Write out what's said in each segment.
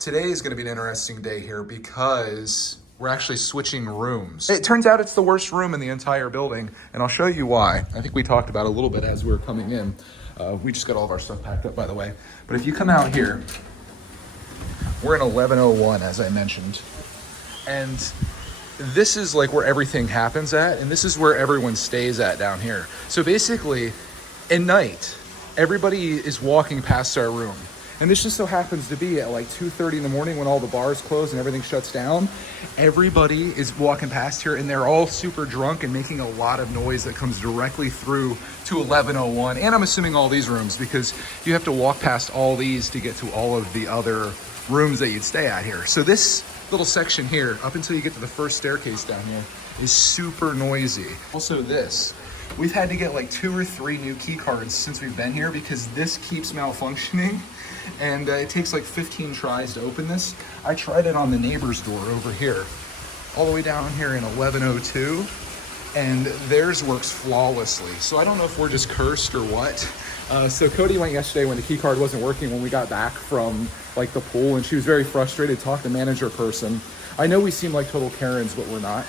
Today is going to be an interesting day here because we're actually switching rooms. It turns out it's the worst room in the entire building, and I'll show you why. I think we talked about it a little bit as we were coming in. We just got all of our stuff packed up, by the way. But if you come out here, we're in 1101, as I mentioned. And this is like where everything happens at, and this is where everyone stays at down here. So basically, at night, everybody is walking past our room. And this just so happens to be at like 2:30 in the morning when all the bars close and everything shuts down. Everybody is walking past here and they're all super drunk and making a lot of noise that comes directly through to 1101. And I'm assuming all these rooms because you have to walk past all these to get to all of the other rooms that you'd stay at here. So this little section here, up until you get to the first staircase down here, is super noisy. Also this. We've had to get like 2 or 3 new key cards since we've been here because this keeps malfunctioning and it takes like 15 tries to open this. I tried it on the neighbor's door over here, all the way down here in 1102, and theirs works flawlessly. So I don't know if we're just cursed or what. So Cody went yesterday when the key card wasn't working when we got back from like the pool, and she was very frustrated, talked to the manager person. I know we seem like total Karens, but we're not.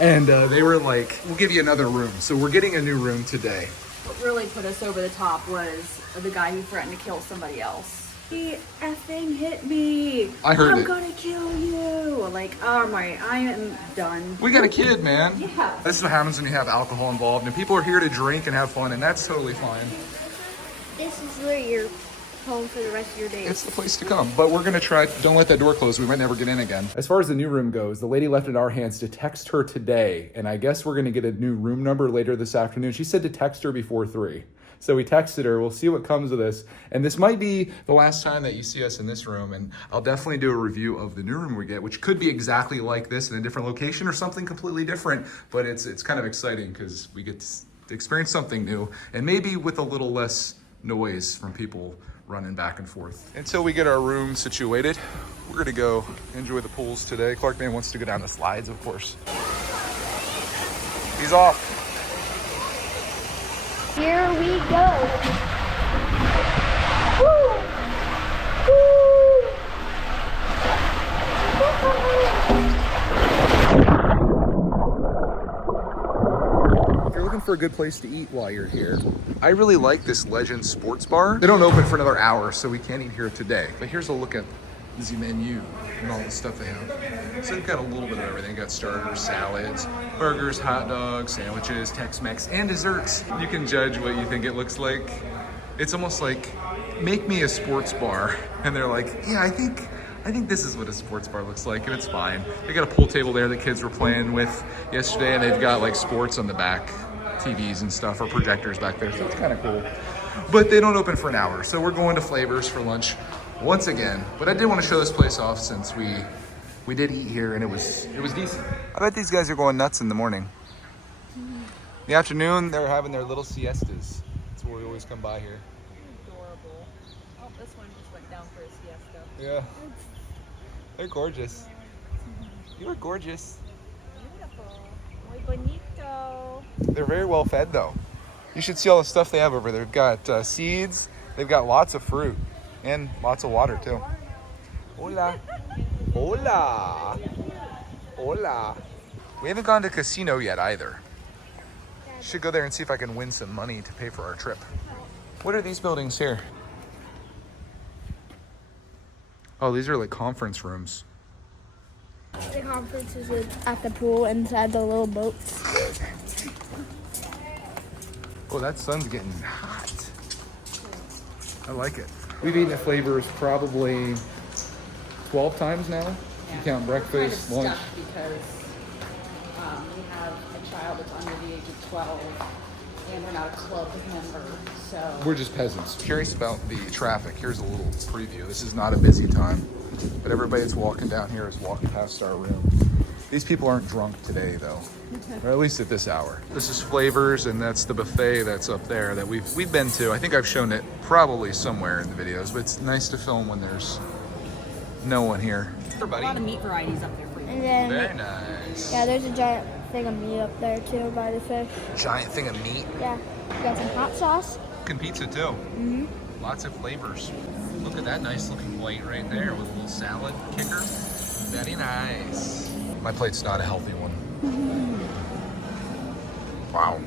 And they were like, we'll give you another room. So we're getting a new room today. What really put us over the top was the guy who threatened to kill somebody else. He effing hit me. I heard it. I'm gonna kill you. Like, all right, I am done. We got a kid, man. Yeah. This is what happens when you have alcohol involved, and people are here to drink and have fun, and that's totally fine. This is where you're home for the rest of your days. It's the place to come, but we're gonna try, don't let that door close. We might never get in again. As far as the new room goes, the lady left it in our hands to text her today, and I guess we're gonna get a new room number later this afternoon. She said to text her before 3. So we texted her, we'll see what comes of this. And this might be the last time that you see us in this room, and I'll definitely do a review of the new room we get, which could be exactly like this in a different location or something completely different, but it's kind of exciting because we get to experience something new, and maybe with a little less noise from people running back and forth. Until we get our room situated, we're gonna go enjoy the pools today. Clark Man wants to go down the slides, of course. He's off. Here we go. Woo! If you're looking for a good place to eat while you're here, I really like this Legend Sports Bar. They don't open for another hour, so we can't eat here today. But here's a look at the menu and all the stuff they have. So they've got a little bit of everything. They've got starters, salads, burgers, hot dogs, sandwiches, Tex-Mex, and desserts. You can judge what you think it looks like. It's almost like, make me a sports bar. And they're like, yeah, I think this is what a sports bar looks like, and it's fine. They got a pool table there the kids were playing with yesterday, and they've got like sports on the back, TVs and stuff, or projectors back there, so it's kind of cool. But they don't open for an hour, so we're going to Flavors for lunch once again. But I did want to show this place off since we did eat here, and it was decent. I bet these guys are going nuts in the morning. In the afternoon, they're having their little siestas. That's where we always come by here. Adorable. Oh, this one just went down for a siesta. Yeah. They're gorgeous. You are gorgeous. Beautiful. Muy bonito. They're very well fed though. You should see all the stuff they have over there. They've got seeds, they've got lots of fruit, and lots of water too. Hola. Hola. Hola. We haven't gone to casino yet either. Should go there and see if I can win some money to pay for our trip. What are these buildings here? Oh, these are like conference rooms. The conference is at the pool inside the little boats. Oh, that sun's getting hot. I like it. We've eaten at Flavors probably 12 times now. Yeah. You count breakfast, We're kind lunch. of stuck because we have a child that's under the age of 12, and we're not a club member, so. We're just peasants. Curious about the traffic. Here's a little preview. This is not a busy time, but everybody that's walking down here is walking past our room. These people aren't drunk today though, or at least at this hour. This is Flavors, and that's the buffet that's up there that we've been to. I think I've shown it probably somewhere in the videos, but it's nice to film when there's no one here. A lot of meat varieties up there for you. And then, Very nice. yeah, there's a giant thing of meat up there too by the fish. Giant thing of meat. Yeah, got some hot sauce. Cooking pizza too. Mm-hmm. Lots of flavors. Look at that nice looking plate right there with a little salad kicker. Very nice. My plate's not a healthy one. Wow.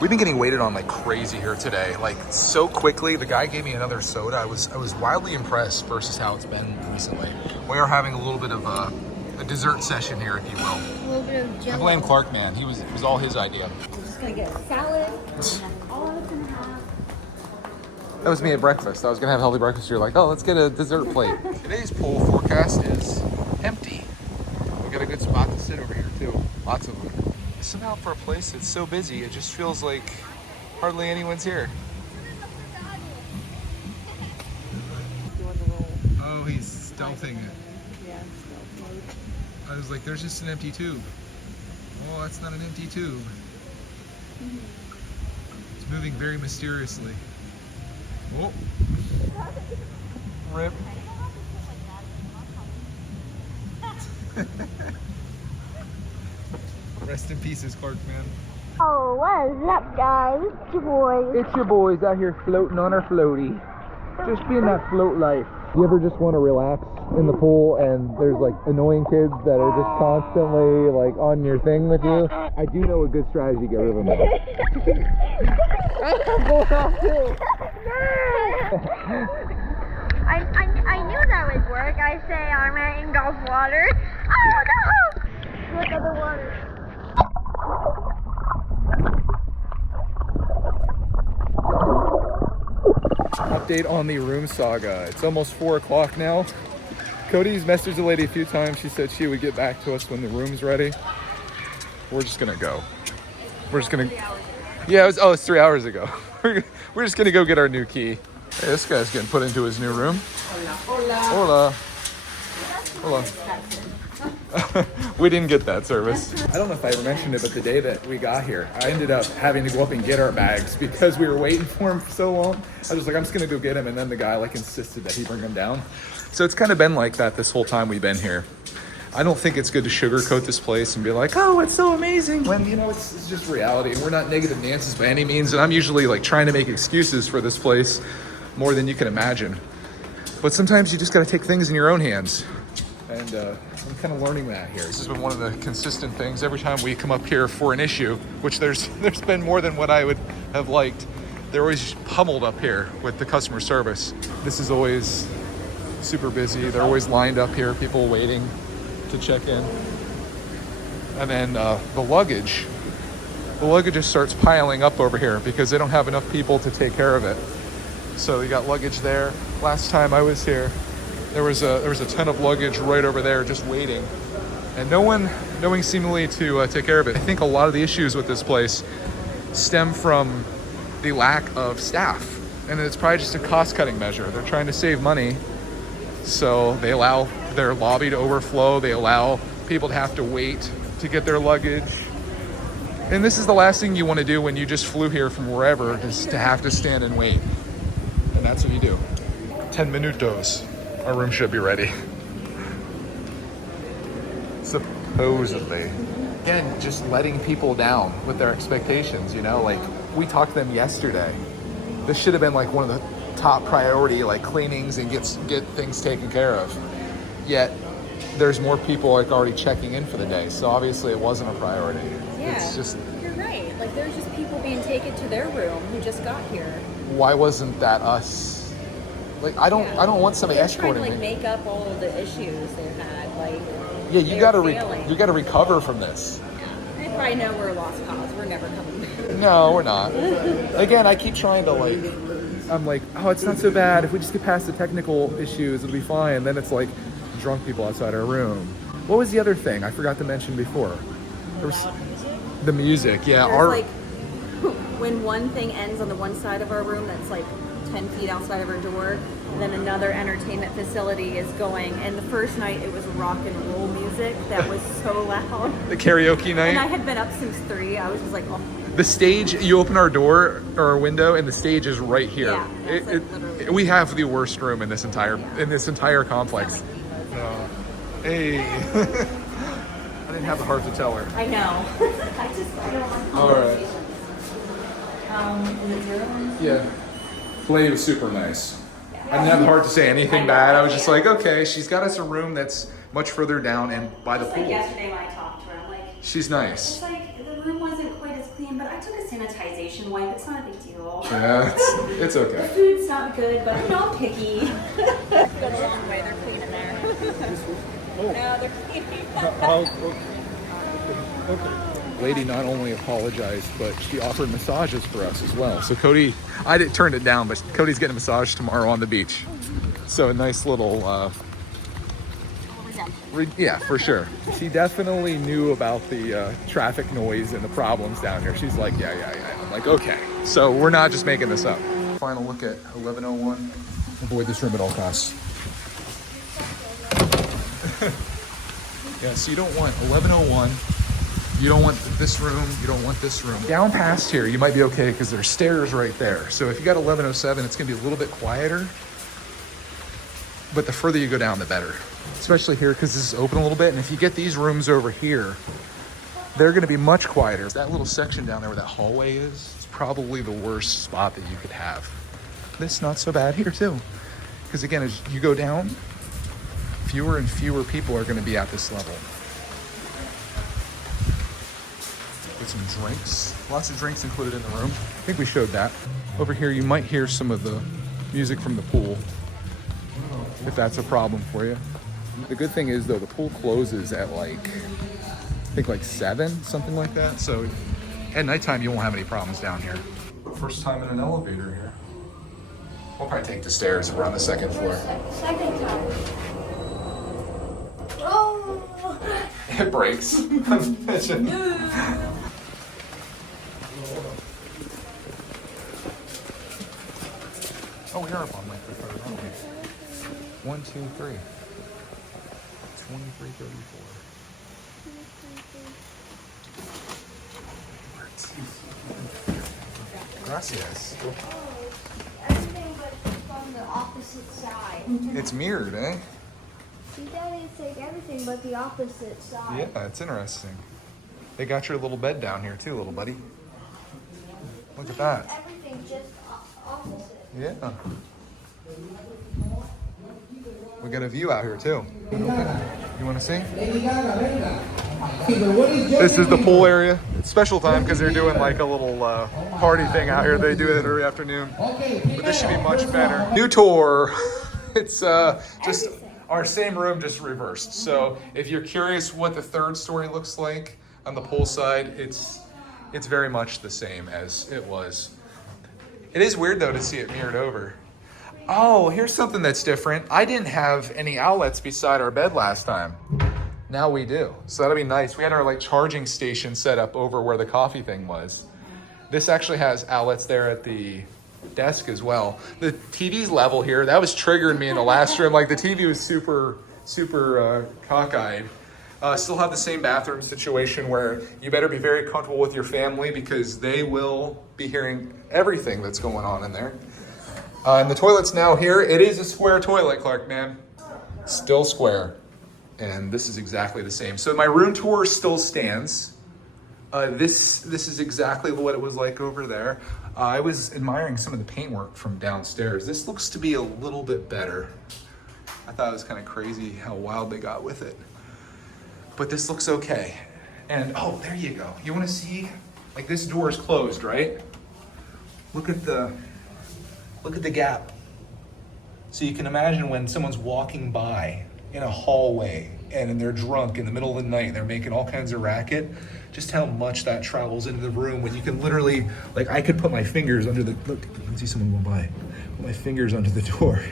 We've been getting waited on like crazy here today, like so quickly. The guy gave me another soda. I was wildly impressed versus how it's been recently. We are having a little bit of a dessert session here, if you will. A little bit of I jello. blame Clark, man. It was all his idea. I'm just gonna get a salad. That's all I was gonna have. That was me at breakfast. I was gonna have healthy breakfast. You're like, oh, let's get a dessert plate. Today's pool forecast is empty. We got a good spot to sit over here too. Lots of them. Somehow for a place that's so busy, it just feels like hardly anyone's here. Oh, he's stealthing it. Yeah, stealth mode. I was like, there's just an empty tube. Oh, that's not an empty tube. It's moving very mysteriously. Oh. Rip. Rest in pieces, Clark, man. Oh, what is up, guys? It's your boy. It's your boys out here floating on our floaty. Just being that float life. You ever just want to relax in the pool and there's like annoying kids that are just constantly like on your thing with you? I do know a good strategy to get rid of them. I knew that would work. I say I'm in Gulf water. Oh no! Look at the water. Update on the room saga. It's almost 4 o'clock now. Cody's messaged the lady a few times. She said she would get back to us when the room's ready. We're just gonna go. We're just gonna. Yeah, it's 3 hours ago. We're just gonna go get our new key. Hey, this guy's getting put into his new room. Hola. Hola. We didn't get that service. I don't know if I ever mentioned it, but the day that we got here, I ended up having to go up and get our bags because we were waiting for him for so long. I was like, I'm just gonna go get him, and then the guy like insisted that he bring them down. So it's kind of been like that this whole time we've been here. I don't think it's good to sugarcoat this place and be like, oh, it's so amazing, when, you know, it's just reality. And we're not negative Nancy's by any means, and I'm usually like trying to make excuses for this place more than you can imagine. But sometimes you just gotta take things in your own hands. And I'm kind of learning that here. This has been one of the consistent things. Every time we come up here for an issue, which there's been more than what I would have liked, they're always pummeled up here with the customer service. This is always super busy. They're always lined up here, people waiting to check in. And then the luggage just starts piling up over here because they don't have enough people to take care of it. So you got luggage there. Last time I was here, there was a ton of luggage right over there just waiting, and no one seemingly to take care of it. I think a lot of the issues with this place stem from the lack of staff, and it's probably just a cost-cutting measure. They're trying to save money, so they allow their lobby to overflow. They allow people to have to wait to get their luggage, and this is the last thing you want to do when you just flew here from wherever, is to have to stand and wait, and that's what you do. 10 minutos. Our room should be ready. Supposedly. Again, just letting people down with their expectations, you know? Like, we talked to them yesterday. This should have been like one of the top priority, like cleanings and get things taken care of. Yet, there's more people like already checking in for the day. So obviously it wasn't a priority. Yeah, It's just, you're right. Like, there's just people being taken to their room who just got here. why wasn't that us? Like, I don't want somebody escorting trying to, like, me. make up all of the issues they've had. Like, Yeah, you gotta recover from this. they probably know we're a lost cause. We're never coming back. No, we're not. Again, I keep trying to I'm like, oh, it's not so bad. If we just get past the technical issues, it'll be fine. Then it's like drunk people outside our room. What was the other thing I forgot to mention before? There was the music. Yeah, There's like, when one thing ends on the one side of our room that's like 10 feet outside of our door, and then another entertainment facility is going, and the first night it was rock and roll music that was so loud. the karaoke night. And I had been up since 3. I was just like, oh. The stage, you open our door or our window, and the stage is right here. Yeah, that's literally. We have the worst room in this entire complex. So, hey, I didn't have the heart to tell her. I know. I don't want All right. Is it 0? Yeah. Blade was super nice. I didn't have the heart to say anything bad. I was just like, okay, she's got us a room that's much further down and by the Just pool. like yesterday when I talked to her, I'm like, She's nice. it's like the room wasn't quite as clean, but I took a sanitization wipe. It's not a big deal. Yeah, it's The okay. food's not good, but you know, I'm picky. Go the wrong way. They're cleaning there. No, they're cleaning. Lady not only apologized, but she offered massages for us as well. So Cody, turned it down, but Cody's getting a massage tomorrow on the beach. So a nice little, yeah, for sure. She definitely knew about the traffic noise and the problems down here. She's like, yeah. I'm like, okay. So we're not just making this up. Final look at 1101. Avoid this room at all costs. Yeah, so you don't want 1101. You don't want this room, you don't want this room. Down past here, you might be okay because there's stairs right there. So if you got 1107, it's gonna be a little bit quieter, but the further you go down, the better. Especially here because this is open a little bit. And if you get these rooms over here, they're gonna be much quieter. That little section down there where that hallway is probably the worst spot that you could have. This not so bad here too. Because again, as you go down, fewer and fewer people are gonna be at this level. Get some drinks. Lots of drinks included in the room. I think we showed that. Over here, you might hear some of the music from the pool, if that's a problem for you. The good thing is though, the pool closes at like, I think like 7, something like that. So at nighttime, you won't have any problems down here. First time in an elevator here. We'll probably take the stairs if we're on the second floor. Second time. Oh! It breaks. Oh, we are up on like the third, aren't we? 1, 2, 3. 2334. Gracias. Everything but from the opposite side. It's mirrored, eh? See, Daddy, it's like everything but the opposite side. Yeah, it's interesting. They got your little bed down here too, little buddy. Look at that. Everything just opposite. Yeah. We got a view out here too. You want to see? This is the pool area. It's special time because they're doing like a little party thing out here. They do it every afternoon. But this should be much better. New tour. It's just our same room, just reversed. So if you're curious what the third story looks like on the pool side, it's very much the same as it was. It is weird though to see it mirrored over. Oh, here's something that's different. I didn't have any outlets beside our bed last time. Now we do. So that'll be nice. We had our like charging station set up over where the coffee thing was. This actually has outlets there at the desk as well. The TV's level here. That was triggering me in the last room. Like the TV was super cockeyed. Still have the same bathroom situation where you better be very comfortable with your family because they will be hearing everything that's going on in there. And the toilet's now here. It is a square toilet, Clark, man. Still square. And this is exactly the same. So my room tour still stands. This is exactly what it was like over there. I was admiring some of the paintwork from downstairs. This looks to be a little bit better. I thought it was kind of crazy how wild they got with it. But this looks okay. And oh, there you go. You want to see, like this door is closed, right? Look at the gap. So you can imagine when someone's walking by in a hallway and they're drunk in the middle of the night and they're making all kinds of racket, just how much that travels into the room when you can literally, like I could put my fingers under the, look, you can see someone going by, put my fingers under the door.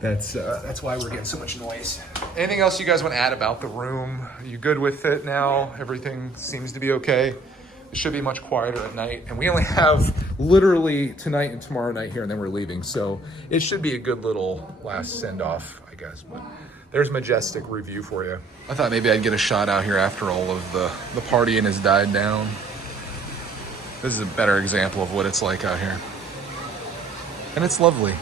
That's why we're getting so much noise. Anything else you guys want to add about the room? Are you good with it now? Everything seems to be okay. It should be much quieter at night. And we only have literally tonight and tomorrow night here and then we're leaving. So it should be a good little last send off, I guess. But there's Majestic review for you. I thought maybe I'd get a shot out here after all of the partying has died down. This is a better example of what it's like out here. And it's lovely.